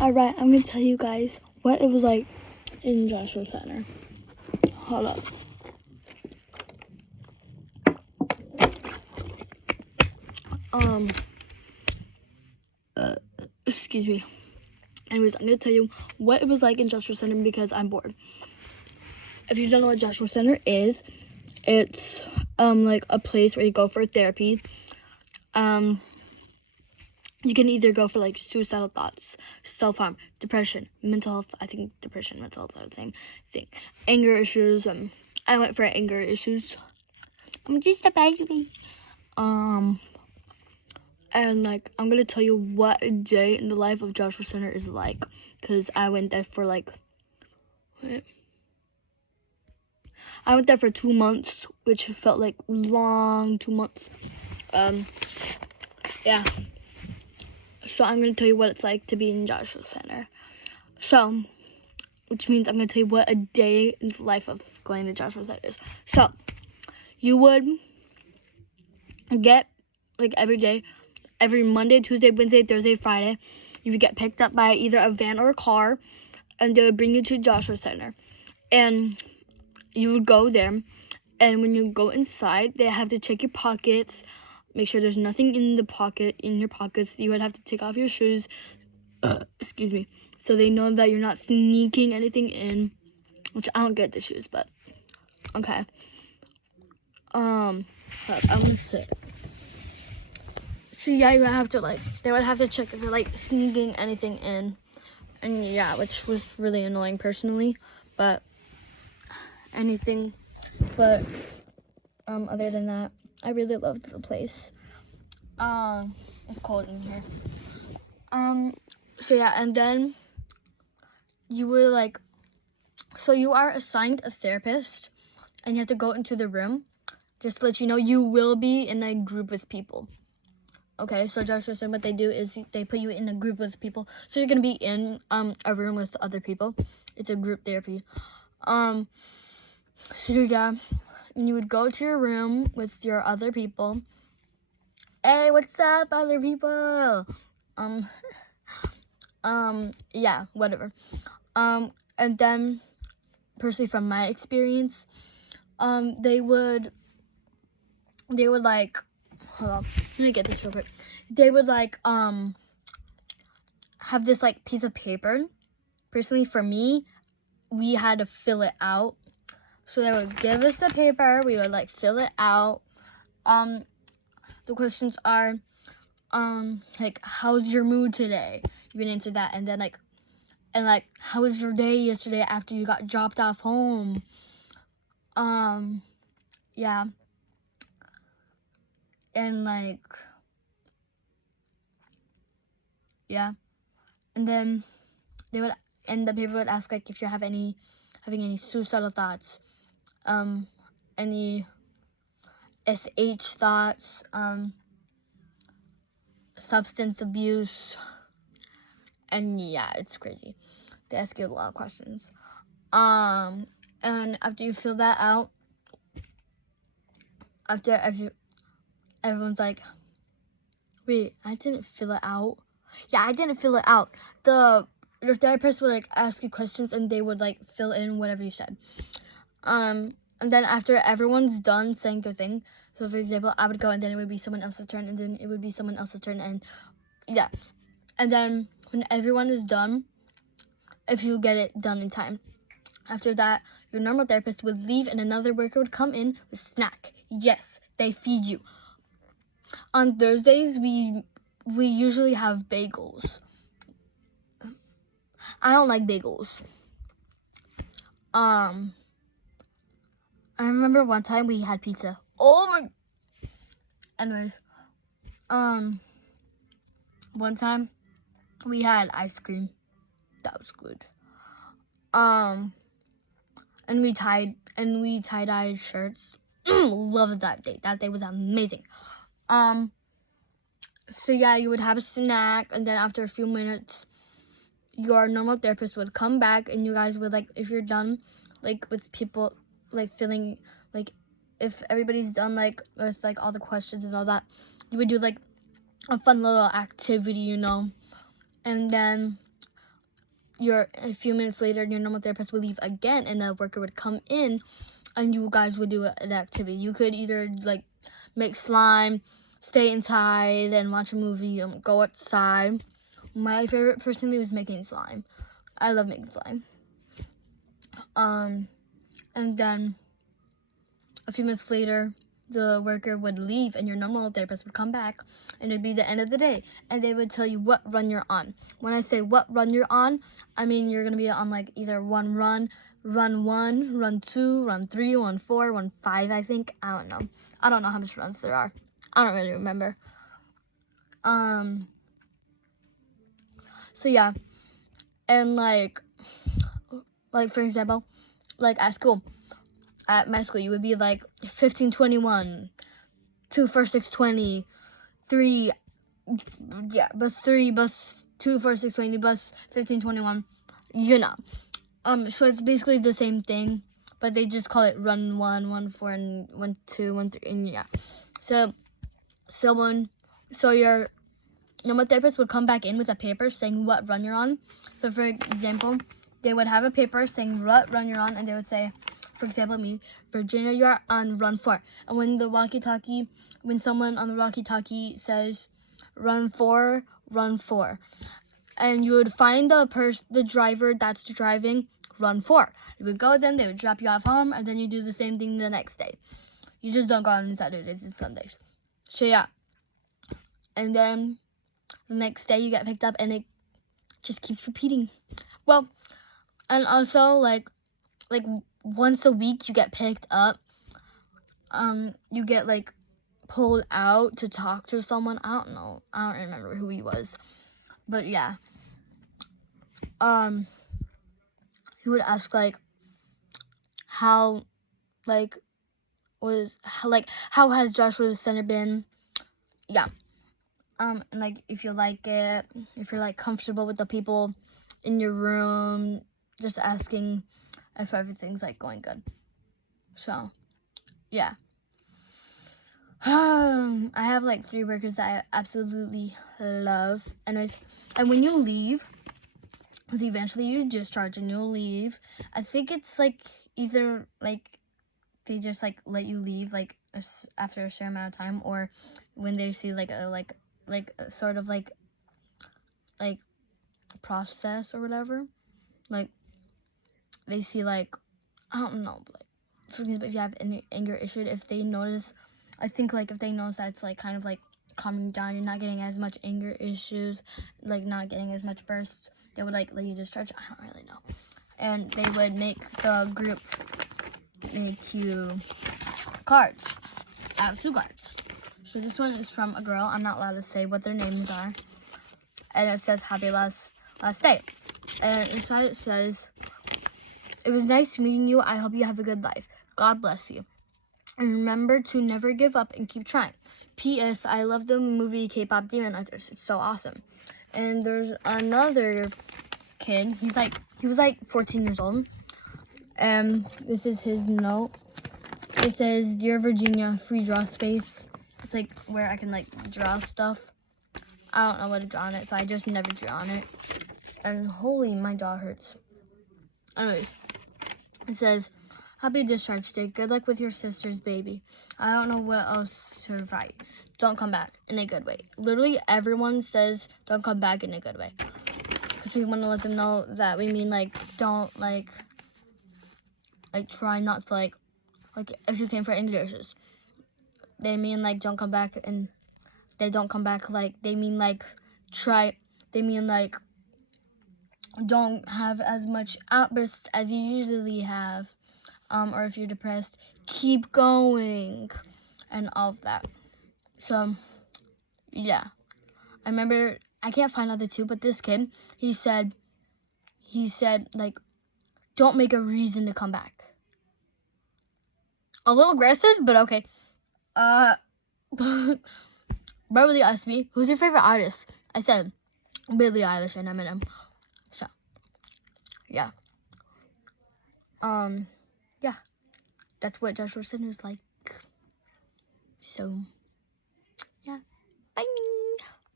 Alright, I'm gonna tell you guys what it was like in Joshua Center. Hold up. Excuse me. Anyways, I'm gonna tell you what it was like in Joshua Center because I'm bored. If you don't know what Joshua Center is, it's like a place where you go for therapy. You can either go for like suicidal thoughts, self-harm, depression, mental health. I think depression, mental health are the same thing. Anger issues. I went for anger issues. I'm just a baby. And like I'm gonna tell you what a day in the life of Joshua Center is like, cause I went there for like. I went there for 2 months, which felt like long 2 months. Yeah. So I'm going to tell you what it's like to be in Joshua Center. So, which means I'm going to tell you what a day in the life of going to Joshua Center is. So, you would get, like every day, every Monday, Tuesday, Wednesday, Thursday, Friday, you would get picked up by either a van or a car, and they would bring you to Joshua Center. And you would go there, and when you go inside, they have to check your pockets, make sure there's nothing in your pockets. You would have to take off your shoes, excuse me, so they know that you're not sneaking anything in, which I don't get the shoes, but okay. I was sick. So yeah, you would have to they would have to check if you're sneaking anything in, and yeah, which was really annoying personally, but other than that, I really loved the place. It's cold in here. So yeah, and then you would so you are assigned a therapist, and you have to go into the room. Just to let you know, you will be in a group with people. Okay, so Joshua said what they do is they put you in a group with people. So you're gonna be in a room with other people. It's a group therapy. So yeah, and you would go to your room with your other people. Hey, what's up, other people? Yeah, whatever. And then, personally, from my experience, they would hold on, let me get this real quick. They would have this piece of paper. Personally, for me, we had to fill it out. So they would give us the paper, we would fill it out. The questions are how's your mood today? You can answer that, and then how was your day yesterday after you got dropped off home? Yeah. And yeah. And then the paper would ask if you're having any suicidal thoughts, any SH thoughts, substance abuse, and yeah, it's crazy. They ask you a lot of questions. And after you fill that out, everyone's like, wait, I didn't fill it out. Yeah, I didn't fill it out. The therapist would ask you questions, and they would fill in whatever you said. And then after everyone's done saying their thing, so for example, I would go, and then it would be someone else's turn, and then it would be someone else's turn, and yeah. And then when everyone is done, if you get it done in time, after that, your normal therapist would leave, and another worker would come in with snack. Yes, they feed you. On Thursdays, we usually have bagels. I don't like bagels. I remember one time we had pizza. Oh my. Anyways, one time we had ice cream. That was good. And we tie-dyed shirts. Loved that day. That day was amazing. So yeah, you would have a snack, and then after a few minutes, your normal therapist would come back, and you guys would if you're done with people filling if everybody's done with all the questions and all that, you would do a fun little activity, and then a few minutes later, your normal therapist would leave again, and a worker would come in, and you guys would do an activity. You could either like make slime, stay inside and watch a movie, go outside. My favorite personally was making slime. I love making slime. And then a few minutes later, the worker would leave and your normal therapist would come back, and it'd be the end of the day, and they would tell you what run you're on. When I say what run you're on, I mean you're gonna be on like either one run 1, run 2, run 3, run 4, run 5, I think. I don't know how much runs there are. I don't really remember. So yeah, and like for example, like at my school, you would be like 15:21, 2 4 6 20, 3, yeah, bus 3, bus 2 4 6 20, bus 15:21, you know. So it's basically the same thing, but they just call it run 1, 1 4, and 1 2, 1 3, and yeah. So your normal therapist would come back in with a paper saying what run you're on. So for example, they would have a paper saying what run you're on, and they would say, for example, me, Virginia, you are on run 4. And when someone on the walkie-talkie says run 4, run 4. And you would find the driver that's driving run 4. You would go with them, they would drop you off home, and then you do the same thing the next day. You just don't go on Saturdays and Sundays. So yeah. And then the next day you get picked up, and it just keeps repeating. Well, and also like once a week you get picked up. You get like pulled out to talk to someone. I don't know. I don't remember who he was. But yeah. He would ask like how has Joshua Center been? Yeah. And like if you like it, if you're like comfortable with the people in your room, just asking if everything's like going good. So yeah. I have like 3 workers that I absolutely love. And when you leave, because eventually you discharge and you'll leave, I think it's like either like they just like let you leave like after a certain amount of time, or when they see like a sort of like process or whatever, like they see like, I don't know, like for example, if you have any anger issue, if they notice, I think like if they notice that it's like kind of like calming down, you're not getting as much anger issues, like not getting as much bursts, they would like let you discharge. I don't really know. And they would make the group make you cards. I have 2 cards. So this one is from a girl. I'm not allowed to say what their names are. And it says happy last day. And inside it says, it was nice meeting you. I hope you have a good life. God bless you. And remember to never give up and keep trying. P.S. I love the movie K-pop Demon Hunters. It's so awesome. And there's another kid. He was like 14 years old. And this is his note. It says, Dear Virginia, free draw space. It's like where I can like draw stuff. I don't know what to draw on it, so I just never drew on it. And holy, my jaw hurts. Anyways, it says, happy discharge day. Good luck with your sister's baby. I don't know what else to write. Don't come back in a good way. Literally everyone says don't come back in a good way. Because we want to let them know that we mean like don't like try not to like if you came for any dishes. They mean like don't come back, and they don't come back like they mean like don't have as much outbursts as you usually have. Or if you're depressed, keep going, and all of that. So, yeah. I remember, I can't find out the 2, but this kid, he said, like, don't make a reason to come back. A little aggressive, but okay. Beverly asked me, who's your favorite artist? I said, Billie Eilish and Eminem. So, yeah. Yeah. That's what Joshua Center is like. So, yeah. Bye.